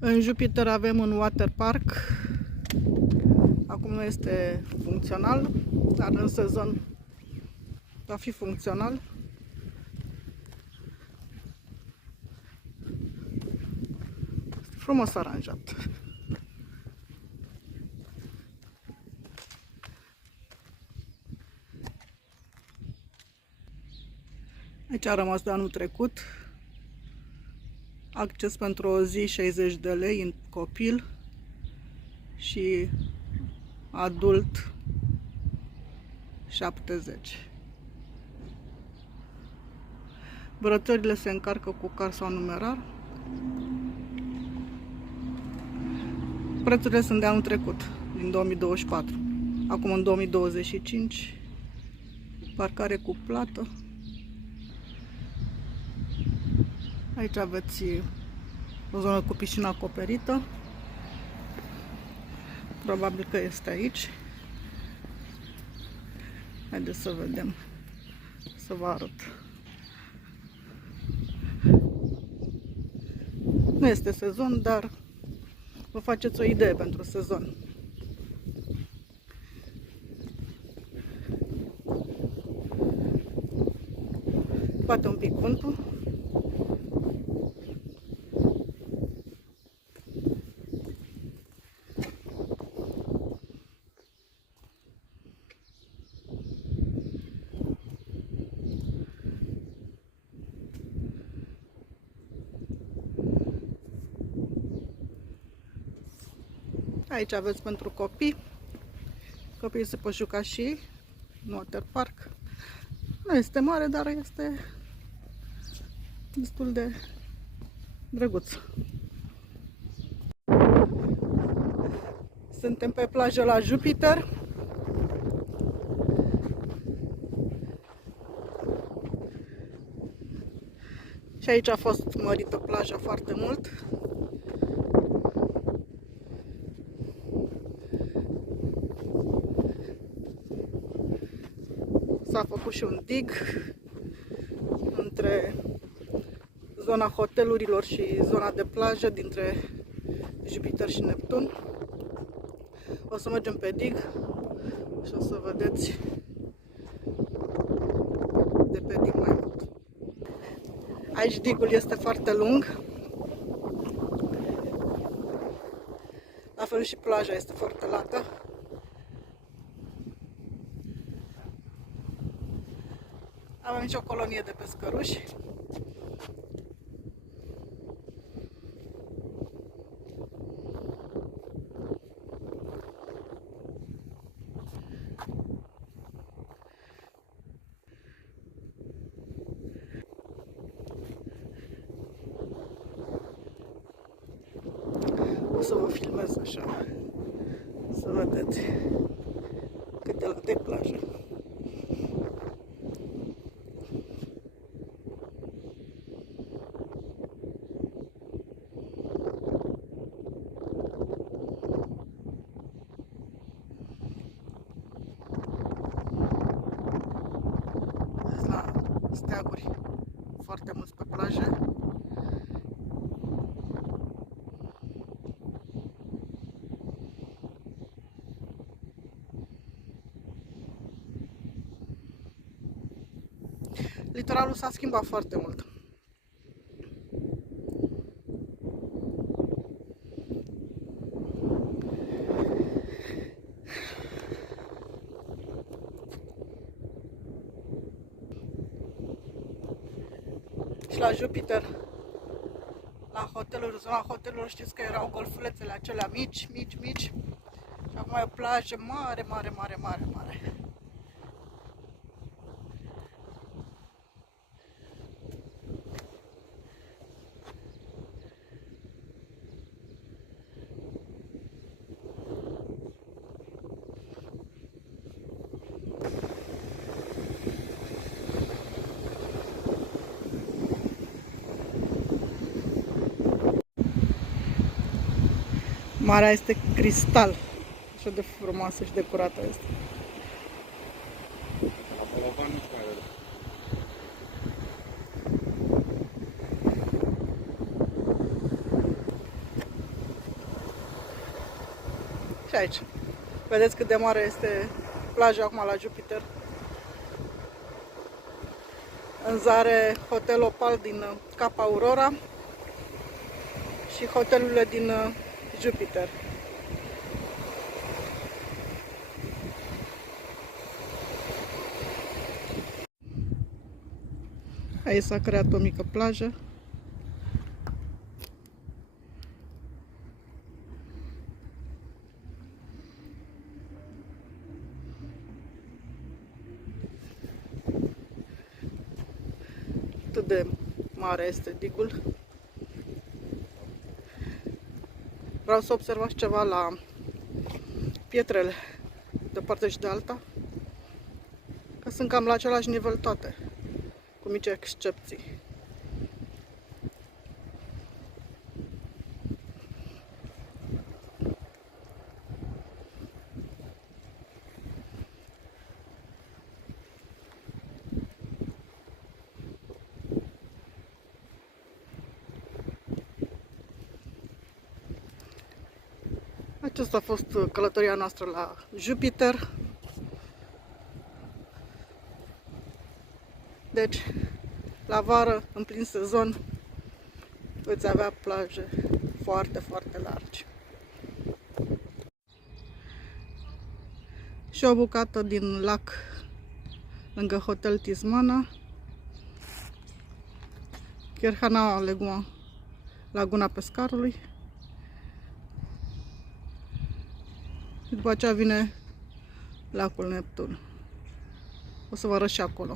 În Jupiter avem un water park. Acum nu este funcțional, dar în sezon va fi funcțional. Frumos aranjat. Aici a rămas de anul trecut. Acces pentru o zi 60 de lei în copil și adult 70. Brățările se încarcă cu card sau numerar. Prețurile sunt de anul trecut, din 2024. Acum în 2025, parcare cu plată. Aici aveți o zonă cu piscină acoperită. Probabil că este aici. Haideți să vedem, să vă arăt. Nu este sezon, dar vă faceți o idee pentru sezon. Bate un pic vântul. Aici aveți pentru copii. Copiii se pot juca și ei în water park. Nu este mare, dar este destul de drăguț. Suntem pe plajă la Jupiter. Și aici a fost mărită plaja foarte mult. S-a făcut și un dig între zona hotelurilor și zona de plajă dintre Jupiter și Neptun. O să mergem pe dig și o să vedeți de pe dig mai mult. Aici digul este foarte lung. La fel și plaja este foarte lată. Avem aici o colonie de pescăruși. O să vă filmez așa, să vedeți cât de lată e plaja. La steaguri foarte mulți pe plajă. Litoralul s-a schimbat foarte mult. Și la Jupiter, la hoteluri, zona hotelurilor, știți că erau golfulețele acelea mici. Și acum e o plajă mare. Marea este cristal. Așa de frumoasă și de curată este. Și aici. Vedeți cât de mare este plaja acum la Jupiter. În zare Hotel Opal din Cap Aurora și hotelurile din Jupiter. Aici s-a creat o mică plajă. Atât de mare este digul. Vreau să observați ceva la pietrele de o parte și de alta, că sunt cam la același nivel toate, cu mici excepții. Aceasta a fost călătoria noastră la Jupiter. Deci, la vară, în plin sezon, veți avea plaje foarte, foarte largi. Și o bucată din lac lângă Hotel Tismana, Cherhana Laguna Pescarului. Și după aceea vine lacul Neptun. O să vă arăt și acolo.